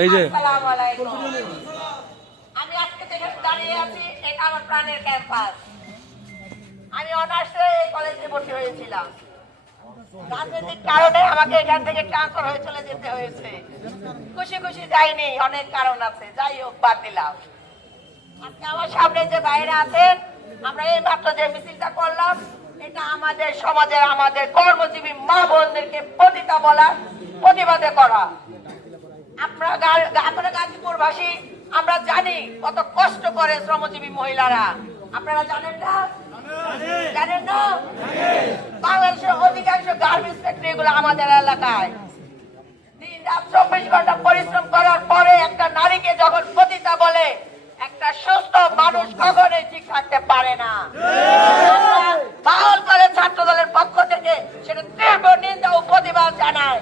এই যে। আসসালামু আলাইকুম আমি আজকে যেখানে দাঁড়িয়ে আছি এটা আমার প্রাণের ক্যাম্পাস। আমি অনার্সে এই কলেজে ভর্তি হয়েছিলাম। রাজনৈতিক কারণে আমাকে এখান থেকে ট্রান্সফার হয়ে চলে যেতে হয়েছে। খুশি খুশি যাইনি, অনেক কারণ আছে। যাই হোক, বাদ দিলাম। আজকে আমার সামনে যে বাইরে আছেন, আমরা এই মাত্র যে মিছিলটা করলাম, এটা আমাদের সমাজের, আমাদের কর্মজীবী মা বোনদেরকে পতিতা বলা প্রতিবাদে করা। আপনারা আপনারা গাজীপুরবাসী আমরা জানি কত কষ্ট করে শ্রমজীবী মহিলারা। আপনারা জানেন না? জানেন না? বাংলাদেশের অধিকাংশ গার্মেন্টস ফ্যাক্টরি গুলো আমাদের এলাকায়। চব্বিশ ঘণ্টা পরিশ্রম করার পরে একটা নারীকে যখন পতিতা বলে, একটা সুস্থ মানুষ কখনোই ঠিক থাকতে পারে না। বাউল করে ছাত্র দলের পক্ষ থেকে সেটা তীব্র নিন্দা ও প্রতিবাদ জানাই।